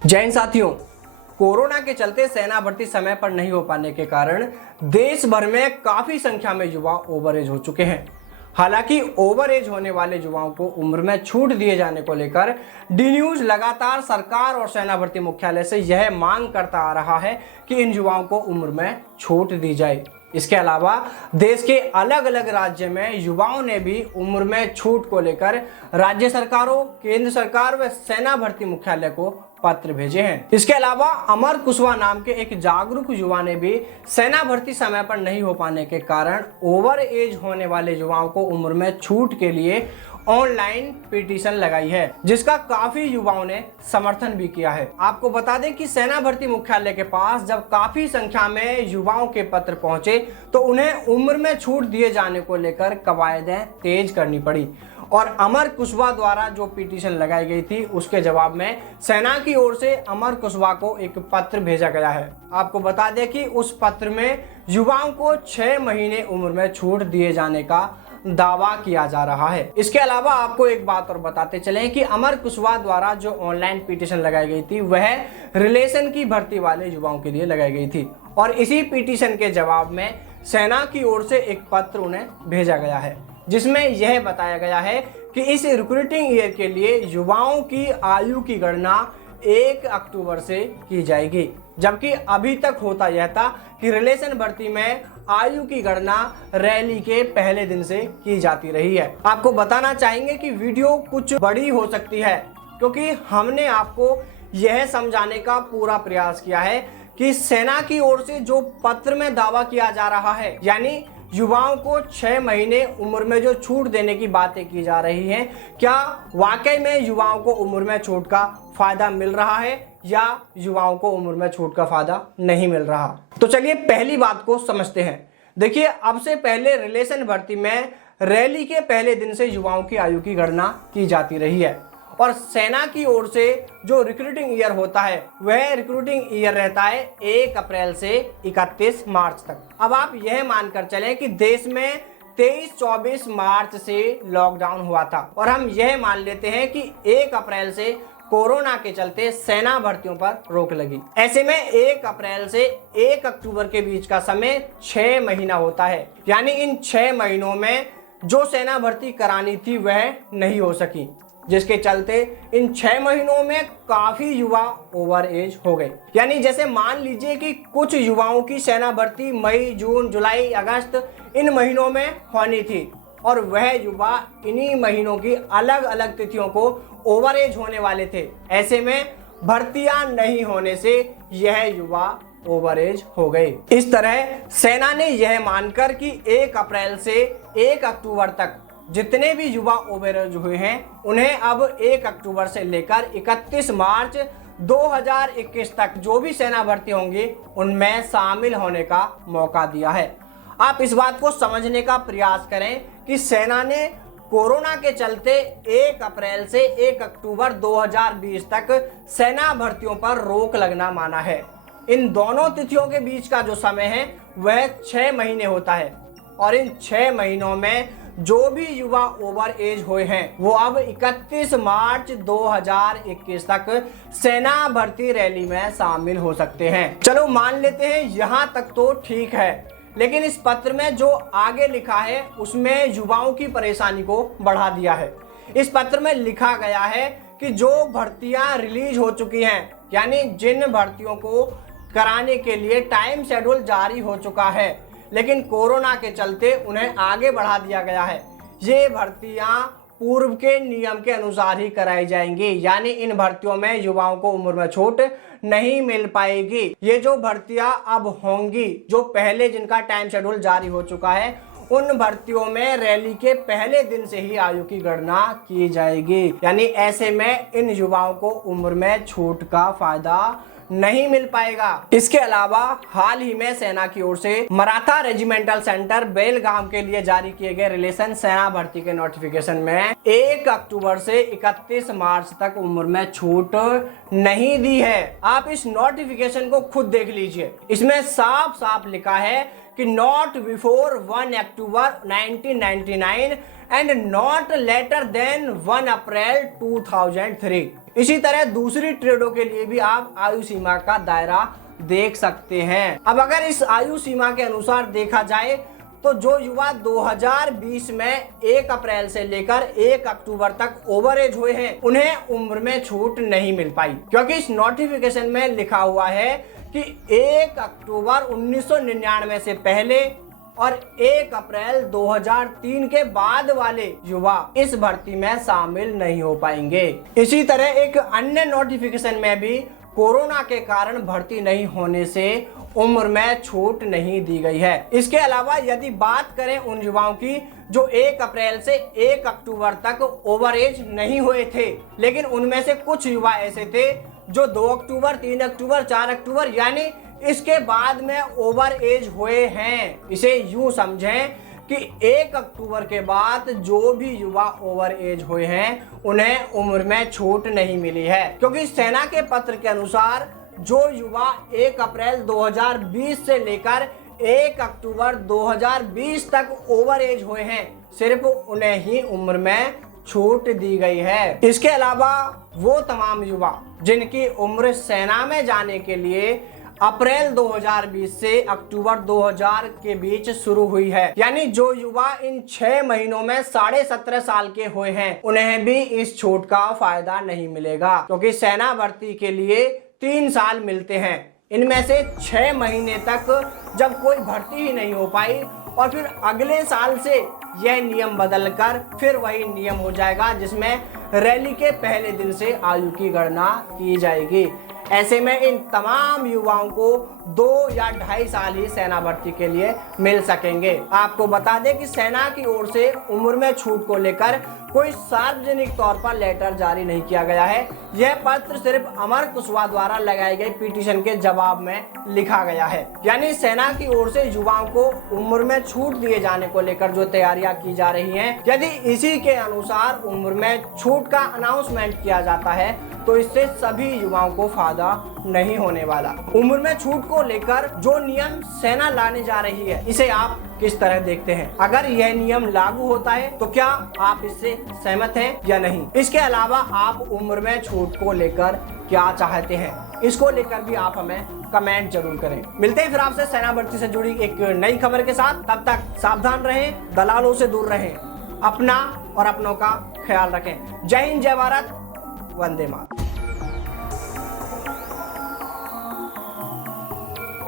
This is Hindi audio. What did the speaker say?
जय हिंद साथियों, कोरोना के चलते सेना भर्ती समय पर नहीं हो पाने के कारण देश भर में काफी संख्या में युवा ओवर एज हो चुके हैं। हालांकि ओवर एज होने वाले युवाओं को उम्र में छूट दिए जाने को लेकर डी न्यूज लगातार सरकार और सेना भर्ती मुख्यालय से यह मांग करता आ रहा है कि इन युवाओं को उम्र में छूट दी जाए। इसके अलावा देश के अलग अलग राज्य में युवाओं ने भी उम्र में छूट को लेकर राज्य सरकारों, केंद्र सरकार व सेना भर्ती मुख्यालय को पत्र भेजे हैं। इसके अलावा अमर कुशवाहा नाम के एक जागरूक युवा ने भी सेना भर्ती समय पर नहीं हो पाने के कारण ओवर एज होने वाले युवाओं को उम्र में छूट के लिए ऑनलाइन पिटीशन लगाई है, जिसका काफी युवाओं ने समर्थन भी किया है। आपको बता दें कि सेना भर्ती मुख्यालय के पास जब काफी संख्या में युवाओं के पत्र पहुंचे तो उन्हें उम्र में छूट दिए जाने को लेकर कवायदें तेज करनी पड़ी और अमर कुशवाहा द्वारा जो पिटीशन लगाई गई थी उसके जवाब में सेना की ओर से अमर कुशवाहा को एक पत्र भेजा गया है। आपको बता दें कि उस पत्र में युवाओं को 6 महीने उम्र में छूट दिए जाने का दावा किया जा रहा है। इसके अलावा आपको एक बात और बताते चले कि अमर कुशवाहा द्वारा जो ऑनलाइन पिटीशन लगाई गई थी वह रिलेशन की भर्ती वाले युवाओं के लिए लगाई गई थी और इसी पिटीशन के जवाब में सेना की ओर से एक पत्र उन्हें भेजा गया है, जिसमें यह बताया गया है कि इस रिक्रूटिंग ईयर के लिए युवाओं की आयु की गणना 1 अक्टूबर से की जाएगी, जबकि अभी तक होता यह था कि रिलेशन भर्ती में आयु की गणना रैली के पहले दिन से की जाती रही है। आपको बताना चाहेंगे कि वीडियो कुछ बड़ी हो सकती है, क्योंकि हमने आपको यह समझाने का पूरा प्रयास किया है कि सेना की ओर से जो पत्र में दावा किया जा रहा है, यानी युवाओं को 6 महीने उम्र में जो छूट देने की बातें की जा रही हैं, क्या वाकई में युवाओं को उम्र में छूट का फायदा मिल रहा है या युवाओं को उम्र में छूट का फायदा नहीं मिल रहा। तो चलिए पहली बात को समझते हैं। देखिए, अब से पहले रिलेशन भर्ती में रैली के पहले दिन से युवाओं की आयु की गणना की जाती रही है और सेना की ओर से जो रिक्रूटिंग ईयर होता है वह रिक्रूटिंग ईयर रहता है 1 अप्रैल से 31 मार्च तक। अब आप यह मानकर चलें कि देश में 23-24 मार्च से लॉकडाउन हुआ था और हम यह मान लेते हैं कि 1 अप्रैल से कोरोना के चलते सेना भर्तियों पर रोक लगी। ऐसे में 1 अप्रैल से 1 अक्टूबर के बीच का समय 6 महीना होता है, यानी इन 6 महीनों में जो सेना भर्ती करानी थी वह नहीं हो सकी, जिसके चलते इन 6 महीनों में काफी युवा ओवर एज हो गए। यानी जैसे मान लीजिए कि कुछ युवाओं की सेना भर्ती मई, जून, जुलाई, अगस्त इन महीनों में होनी थी और वह युवा इन्हीं महीनों की अलग अलग तिथियों को ओवर एज होने वाले थे। ऐसे में भर्तियां नहीं होने से यह युवा ओवर एज हो गए। इस तरह सेना ने यह मानकर कि 1 अप्रैल से 1 अक्टूबर तक जितने भी युवा ओवर एज हुए हैं उन्हें अब 1 अक्टूबर से लेकर 31 मार्च 2021 तक जो भी सेना भर्ती होंगी उनमें शामिल होने का मौका दिया है। आप इस बात को समझने का प्रयास करें कि सेना ने कोरोना के चलते 1 अप्रैल से 1 अक्टूबर 2020 तक सेना भर्तियों पर रोक लगना माना है। इन दोनों तिथियों के बीच का जो समय है वह 6 महीने होता है और इन 6 महीनों में जो भी युवा ओवर एज हुए हैं वो अब 31 मार्च 2021 तक सेना भर्ती रैली में शामिल हो सकते हैं। चलो मान लेते हैं यहां तक तो ठीक है, लेकिन इस पत्र में जो आगे लिखा है उसमें युवाओं की परेशानी को बढ़ा दिया है। इस पत्र में लिखा गया है कि जो भर्तियां रिलीज हो चुकी हैं, यानी जिन भर्तियों को कराने के लिए टाइम शेड्यूल जारी हो चुका है लेकिन कोरोना के चलते उन्हें आगे बढ़ा दिया गया है, ये भर्तियां पूर्व के नियम के अनुसार ही कराई जाएंगी। यानी इन भर्तियों में युवाओं को उम्र में छूट नहीं मिल पाएगी। ये जो भर्तियां अब होंगी, जो पहले जिनका टाइम शेड्यूल जारी हो चुका है, उन भर्तियों में रैली के पहले दिन से ही आयु की गणना की जाएगी। यानी ऐसे में इन युवाओं को उम्र में छूट का फायदा नहीं मिल पाएगा। इसके अलावा हाल ही में सेना की ओर से मराठा रेजिमेंटल सेंटर बेलगाम के लिए जारी किए गए रिलेशन सेना भर्ती के नोटिफिकेशन में 1 अक्टूबर से 31 मार्च तक उम्र में छूट नहीं दी है। आप इस नोटिफिकेशन को खुद देख लीजिए। इसमें साफ साफ लिखा है कि not before 1 October 1999 and not later than 1 April 2003। इसी तरह दूसरी ट्रेडों के लिए भी आप आयु सीमा का दायरा देख सकते हैं। अब अगर इस आयु सीमा के अनुसार देखा जाए तो जो युवा 2020 में 1 अप्रैल से लेकर 1 अक्टूबर तक ओवर एज हुए हैं, उन्हें उम्र में छूट नहीं मिल पाई, क्योंकि इस नोटिफिकेशन में लिखा हुआ है कि 1 अक्टूबर 1999 से पहले और 1 अप्रैल 2003 के बाद वाले युवा इस भर्ती में शामिल नहीं हो पाएंगे। इसी तरह एक अन्य नोटिफिकेशन में भी कोरोना के कारण भर्ती नहीं होने से उम्र में छूट नहीं दी गई है। इसके अलावा यदि बात करें उन युवाओं की जो 1 अप्रैल से 1 अक्टूबर तक ओवर एज नहीं हुए थे, लेकिन उनमें से कुछ युवा ऐसे थे जो 2 अक्टूबर, 3 अक्टूबर, 4 अक्टूबर यानी इसके बाद में ओवर एज हुए हैं। इसे यूं समझें कि 1 अक्टूबर के बाद जो भी युवा ओवर एज हुए हैं उन्हें उम्र में छूट नहीं मिली है, क्योंकि सेना के पत्र के अनुसार जो युवा 1 अप्रैल 2020 से लेकर 1 अक्टूबर 2020 तक ओवर एज हुए हैं, सिर्फ उन्हें ही उम्र में छूट दी गई है। इसके अलावा वो तमाम युवा जिनकी उम्र सेना में जाने के लिए अप्रैल 2020 से अक्टूबर 2000 के बीच शुरू हुई है, यानी जो युवा इन 6 महीनों में 17.5 साल के हुए हैं, उन्हें भी इस छूट का फायदा नहीं मिलेगा, क्योंकि सेना भर्ती के लिए 3 साल मिलते हैं। इनमें से 6 महीने तक जब कोई भर्ती ही नहीं हो पाई और फिर अगले साल से यह नियम बदलकर फिर वही नियम हो जाएगा जिसमें रैली के पहले दिन से आयु की गणना की जाएगी। ऐसे में इन तमाम युवाओं को 2 या 2.5 साल ही सेना भर्ती के लिए मिल सकेंगे। आपको बता दें कि सेना की ओर से उम्र में छूट को लेकर कोई सार्वजनिक तौर पर लेटर जारी नहीं किया गया है। यह पत्र सिर्फ अमर कुशवाहा द्वारा लगाई गई पिटीशन के जवाब में लिखा गया है। यानी सेना की ओर से युवाओं को उम्र में छूट दिए जाने को लेकर जो तैयारियां की जा रही हैं, यदि इसी के अनुसार उम्र में छूट का अनाउंसमेंट किया जाता है तो इससे सभी युवाओं को फायदा नहीं होने वाला। उम्र में छूट को लेकर जो नियम सेना लाने जा रही है, इसे आप किस तरह देखते हैं? अगर यह नियम लागू होता है तो क्या आप इससे सहमत हैं या नहीं? इसके अलावा आप उम्र में छूट को लेकर क्या चाहते हैं, इसको लेकर भी आप हमें कमेंट जरूर करें। मिलते हैं फिर आपसे सेना भर्ती से जुड़ी एक नई खबर के साथ। तब तक सावधान रहें, दलालों से दूर रहें, अपना और अपनों का ख्याल रखें। जय हिंद, जय भारत, वंदे मातरम।